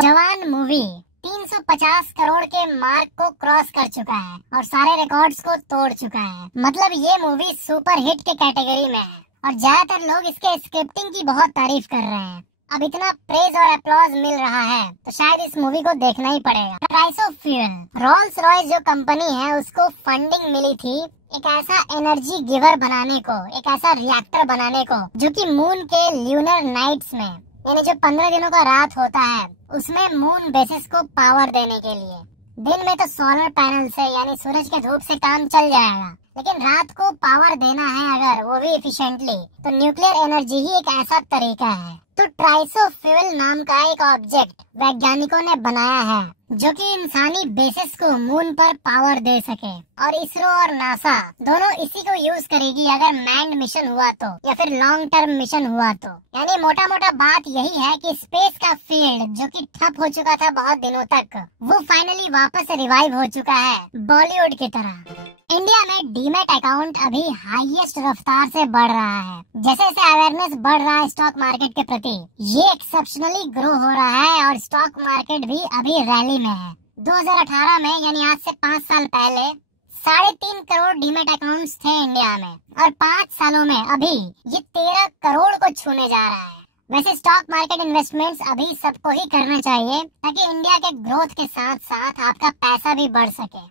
जवान मूवी 350 करोड़ के मार्क को क्रॉस कर चुका है और सारे रिकॉर्ड्स को तोड़ चुका है। मतलब ये मूवी सुपर हिट के कैटेगरी में है और ज्यादातर लोग इसके स्क्रिप्टिंग की बहुत तारीफ कर रहे हैं। अब इतना प्रेज और अप्लॉज मिल रहा है तो शायद इस मूवी को देखना ही पड़ेगा। Price of fuel, Rolls Royce जो कंपनी है उसको फंडिंग मिली थी एक ऐसा एनर्जी गिवर बनाने को, एक ऐसा रिएक्टर बनाने को जो कि मून के ल्यूनर नाइट्स में, यानी जो 15 दिनों का रात होता है उसमें मून बेसिस को पावर देने के लिए। दिन में तो सोलर पैनल से यानी सूरज के धूप से काम चल जाएगा, लेकिन रात को पावर देना है अगर, वो भी एफिशिएंटली, तो न्यूक्लियर एनर्जी ही एक ऐसा तरीका है। तो ट्राइसो फ्यूल नाम का एक ऑब्जेक्ट वैज्ञानिकों ने बनाया है जो कि इंसानी बेसिस को मून पर पावर दे सके, और इसरो और नासा दोनों इसी को यूज करेगी अगर मैन्ड मिशन हुआ तो, या फिर लॉन्ग टर्म मिशन हुआ तो। यानी मोटा मोटा बात यही है कि स्पेस का फील्ड जो कि ठप हो चुका था बहुत दिनों तक, वो फाइनली वापस रिवाइव हो चुका है बॉलीवुड की तरह। इंडिया में डीमैट अकाउंट अभी हाईएस्ट रफ्तार से बढ़ रहा है। जैसे जैसे अवेयरनेस बढ़ रहा है स्टॉक मार्केट के प्रति, ये एक्सेप्शनली ग्रो हो रहा है और स्टॉक मार्केट भी अभी रैली में है। 2018 में यानी आज से 5 साल पहले 3.5 करोड़ डीमैट अकाउंट्स थे इंडिया में, और 5 सालों में अभी ये 13 करोड़ को छूने जा रहा है। वैसे स्टॉक मार्केट इन्वेस्टमेंट्स अभी सबको ही करना चाहिए ताकि इंडिया के ग्रोथ के साथ साथ आपका पैसा भी बढ़ सके।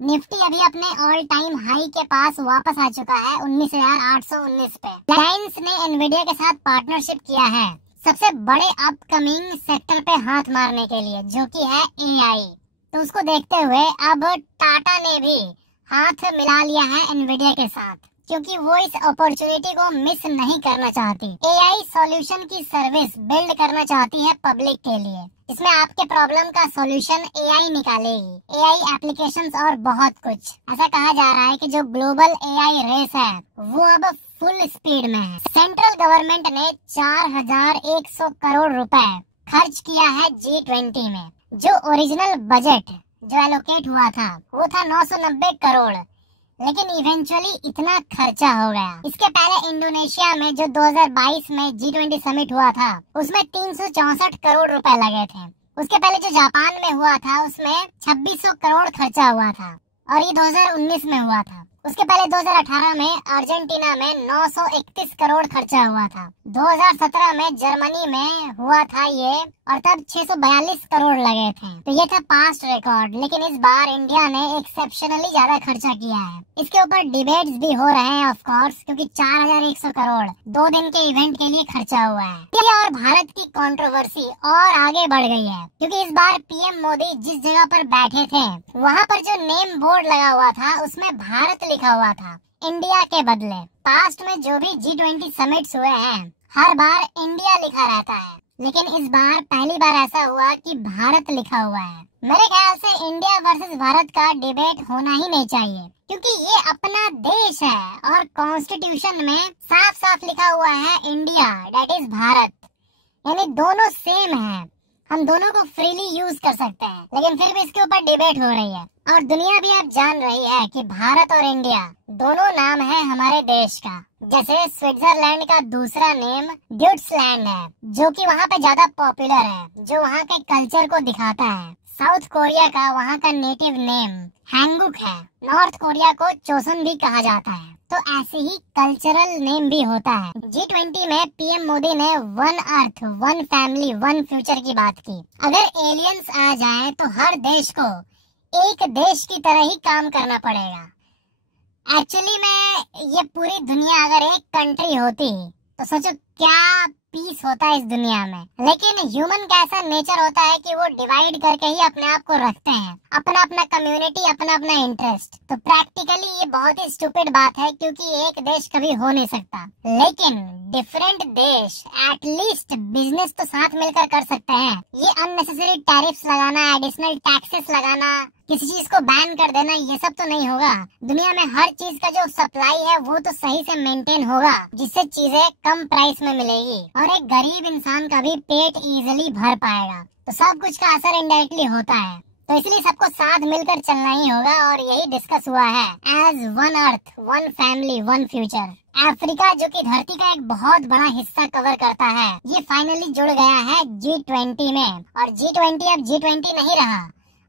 निफ्टी अभी अपने ऑल टाइम हाई के पास वापस आ चुका है 19,819 पे। रिलायंस ने एनवीडिया के साथ पार्टनरशिप किया है सबसे बड़े अपकमिंग सेक्टर पे हाथ मारने के लिए, जो कि है एआई। तो उसको देखते हुए अब टाटा ने भी हाथ मिला लिया है एनवीडिया के साथ, क्योंकि वो इस अपॉर्चुनिटी को मिस नहीं करना चाहती। एआई सॉल्यूशन की सर्विस बिल्ड करना चाहती है पब्लिक के लिए। इसमें आपके प्रॉब्लम का सॉल्यूशन एआई निकालेगी, एआई एप्लीकेशंस और बहुत कुछ। ऐसा कहा जा रहा है कि जो ग्लोबल एआई रेस है वो अब फुल स्पीड में है। सेंट्रल गवर्नमेंट ने 4,100 करोड़ रुपए खर्च किया है G20 में। जो ओरिजिनल बजट जो एलोकेट हुआ था वो था 990 करोड़, लेकिन इवेंचुअली इतना खर्चा हो गया। इसके पहले इंडोनेशिया में जो 2022 में G20 समिट हुआ था उसमें 364 करोड़ रुपए लगे थे। उसके पहले जो जापान में हुआ था उसमें 2600 करोड़ खर्चा हुआ था, और ये 2019 में हुआ था। उसके पहले 2018 में अर्जेंटीना में 931 करोड़ खर्चा हुआ था। 2017 में जर्मनी में हुआ था ये, और तब 642 करोड़ लगे थे। तो ये था पास्ट रिकॉर्ड, लेकिन इस बार इंडिया ने एक्सेप्शनली ज्यादा खर्चा किया है। इसके ऊपर डिबेट्स भी हो रहे हैं ऑफ कोर्स, क्योंकि 4,100 करोड़ 2 दिन के इवेंट के लिए खर्चा हुआ है। और भारत की कंट्रोवर्सी और आगे बढ़ गई है, क्योंकि इस बार पीएम मोदी जिस जगह पर बैठे थे वहाँ पर जो नेम बोर्ड लगा हुआ था उसमें भारत लिखा हुआ था, इंडिया के बदले। पास्ट में जो भी G20 समिट्स हुए हैं हर बार इंडिया लिखा रहता है, लेकिन इस बार पहली बार ऐसा हुआ कि भारत लिखा हुआ है। मेरे ख्याल से इंडिया वर्सेस भारत का डिबेट होना ही नहीं चाहिए, क्योंकि ये अपना देश है और कॉन्स्टिट्यूशन में साफ साफ लिखा हुआ है इंडिया दैट इज भारत, यानी दोनों सेम है। हम दोनों को फ्रीली यूज कर सकते हैं, लेकिन फिर भी इसके ऊपर डिबेट हो रही है। और दुनिया भी अब जान रही है कि भारत और इंडिया दोनों नाम है हमारे देश का। जैसे स्विट्जरलैंड का दूसरा नेम ड्यूट्सलैंड है, जो कि वहाँ पे ज्यादा पॉपुलर है, जो वहाँ के कल्चर को दिखाता है। साउथ कोरिया का वहाँ का नेटिव नेम हैंगुक है। नॉर्थ कोरिया को चोसन भी कहा जाता है। तो ऐसे ही कल्चरल नेम भी होता है। G20 में पीएम मोदी ने one earth, one family, one future की बात की। अगर एलियंस आ जाएं तो हर देश को एक देश की तरह ही काम करना पड़ेगा। एक्चुअली में ये पूरी दुनिया अगर एक कंट्री होती तो सोचो क्या पीस होता है इस दुनिया में। लेकिन ह्यूमन का ऐसा नेचर होता है कि वो डिवाइड करके ही अपने आप को रखते हैं, अपना अपना कम्युनिटी, अपना अपना इंटरेस्ट। तो प्रैक्टिकली ये बहुत ही स्टूपिड बात है, क्योंकि एक देश कभी हो नहीं सकता। लेकिन डिफरेंट देश एटलीस्ट बिजनेस तो साथ मिलकर कर सकते हैं। ये अननेसेसरी टैरिफ्स लगाना, एडिशनल टैक्सेस लगाना, किसी चीज को बैन कर देना, ये सब तो नहीं होगा। दुनिया में हर चीज का जो सप्लाई है वो तो सही से मेंटेन होगा, जिससे चीजें कम प्राइस में मिलेगी और एक गरीब इंसान का भी पेट इजीली भर पाएगा। तो सब कुछ का असर इनडायरेक्टली होता है। तो इसलिए सबको साथ मिलकर चलना ही होगा और यही डिस्कस हुआ है। As one earth, one family, one future. Africa जो कि धरती का एक बहुत बड़ा हिस्सा कवर करता है, ये फाइनली जुड़ गया है G20 में। और G20 अब G20 नहीं रहा,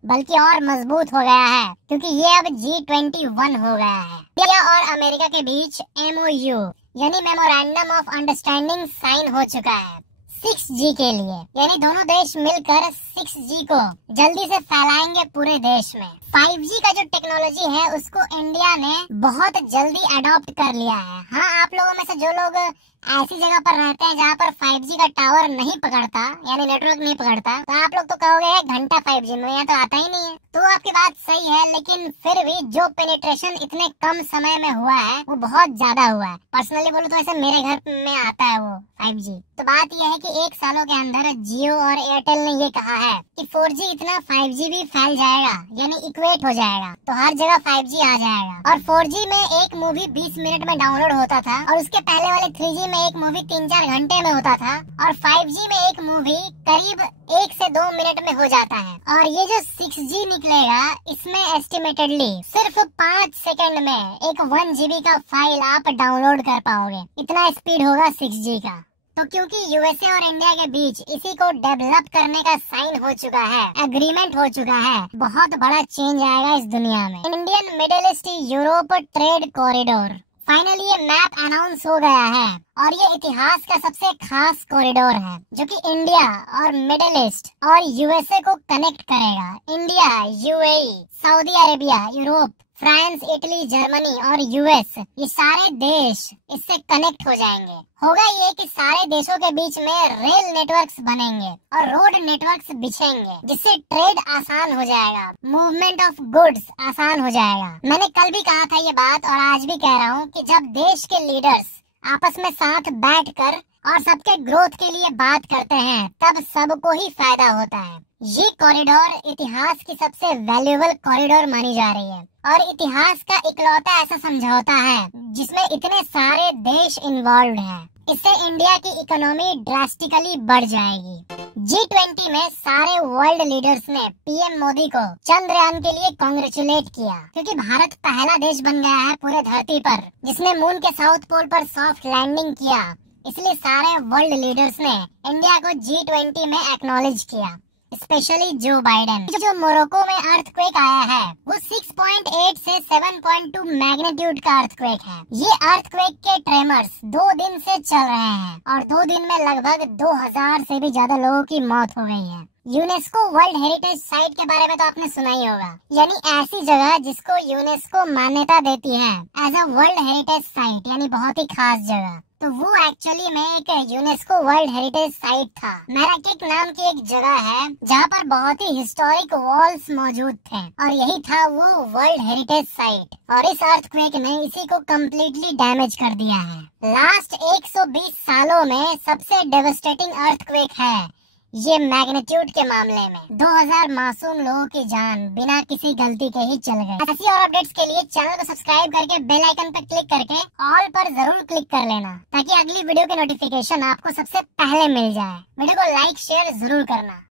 बल्कि और मजबूत हो गया है, क्योंकि ये अब G21 हो गया है। इंडिया और अमेरिका के बीच MOU यानी मेमोरेंडम ऑफ अंडरस्टैंडिंग साइन हो चुका है 6G के लिए। यानी दोनों देश मिलकर 6G को जल्दी से फैलाएंगे पूरे देश में। 5G का जो टेक्नोलॉजी है उसको इंडिया ने बहुत जल्दी अडॉप्ट कर लिया है। हाँ, आप लोगों में से जो लोग ऐसी जगह पर रहते हैं जहाँ पर 5G का टावर नहीं पकड़ता, यानी नेटवर्क नहीं पकड़ता, तो आप लोग तो कहोगे घंटा 5G में यहाँ तो आता ही नहीं है। तो आपकी बात सही है, लेकिन फिर भी जो पेनिट्रेशन इतने कम समय में हुआ है वो बहुत ज्यादा हुआ है। पर्सनली बोलूं तो ऐसे मेरे घर में आता है वो 5G। तो बात यह है कि 1 सालों के अंदर जियो और एयरटेल ने ये कहा है कि 4G इतना 5G भी फैल जाएगा, यानी इक्वेट हो जाएगा, तो हर जगह 5G आ जाएगा। और 4G में एक मूवी 20 मिनट में डाउनलोड होता था, और उसके पहले वाले 3G में एक मूवी 3-4 घंटे में होता था, और 5G में एक मूवी करीब 1 से 2 मिनट में हो जाता है। और ये जो 6G निकलेगा, इसमें एस्टिमेटेडली सिर्फ 5 सेकंड में एक 1 GB का फाइल आप डाउनलोड कर पाओगे। इतना स्पीड होगा 6G का। तो क्योंकि यूएसए और इंडिया के बीच इसी को डेवलप करने का साइन हो चुका है, एग्रीमेंट हो चुका है, बहुत बड़ा चेंज आएगा इस दुनिया में। Indian middle east Europe trade corridor, finally ये मैप अनाउंस हो गया है, और ये इतिहास का सबसे खास कॉरिडोर है जो कि इंडिया और मिडिल ईस्ट और यूएसए को कनेक्ट करेगा। India, UAE, Saudi Arabia, Europe, France, Italy, Germany और यूएस, ये सारे देश इससे कनेक्ट हो जाएंगे। होगा ये कि सारे देशों के बीच में रेल नेटवर्क्स बनेंगे और रोड नेटवर्क्स बिछेंगे, जिससे ट्रेड आसान हो जाएगा, मूवमेंट ऑफ गुड्स आसान हो जाएगा। मैंने कल भी कहा था ये बात और आज भी कह रहा हूँ कि जब देश के लीडर्स आपस में साथ बैठकर और सबके ग्रोथ के लिए बात करते हैं, तब सबको ही फायदा होता है। ये कॉरिडोर इतिहास की सबसे वैल्यूएबल कॉरिडोर मानी जा रही है, और इतिहास का इकलौता ऐसा समझौता है जिसमें इतने सारे देश इन्वॉल्व हैं। इससे इंडिया की इकोनॉमी ड्रास्टिकली बढ़ जाएगी। G20 में सारे वर्ल्ड लीडर्स ने पीएम मोदी को चंद्रयान के लिए कांग्रेचुलेट किया, क्योंकि भारत पहला देश बन गया है पूरे धरती पर जिसने मून के साउथ पोल पर सॉफ्ट लैंडिंग किया। इसलिए सारे वर्ल्ड लीडर्स ने इंडिया को G20 में एक्नॉलेज किया, स्पेशली जो बाइडेन। जो मोरक्को में अर्थक्वेक आया है वो 6.8 से 7.2 मैग्नीट्यूड का अर्थक्वेक है। ये अर्थक्वेक के ट्रेमर्स 2 दिन से चल रहे हैं और 2 दिन में लगभग 2000 से भी ज्यादा लोगों की मौत हो गई है। यूनेस्को वर्ल्ड हेरिटेज साइट के बारे में तो आपने सुना ही होगा, यानी ऐसी जगह जिसको यूनेस्को मान्यता देती है as a world heritage site, यानी बहुत ही खास जगह। तो वो एक्चुअली में एक यूनेस्को वर्ल्ड हेरिटेज साइट था। मैराकेक नाम की एक जगह है जहाँ पर बहुत ही हिस्टोरिक वॉल्स मौजूद थे, और यही था वो वर्ल्ड हेरिटेज साइट। और इस अर्थक्वेक ने इसी को कम्प्लीटली डैमेज कर दिया है। लास्ट 120 सालों में सबसे डेवस्टेटिंग अर्थक्वेक है ये मैग्नीट्यूड के मामले में। 2000 मासूम लोगों की जान बिना किसी गलती के ही चल गए। ऐसी और अपडेट्स के लिए चैनल को सब्सक्राइब करके बेल आइकन पर क्लिक करके ऑल पर जरूर क्लिक कर लेना, ताकि अगली वीडियो की नोटिफिकेशन आपको सबसे पहले मिल जाए। वीडियो को लाइक शेयर जरूर करना।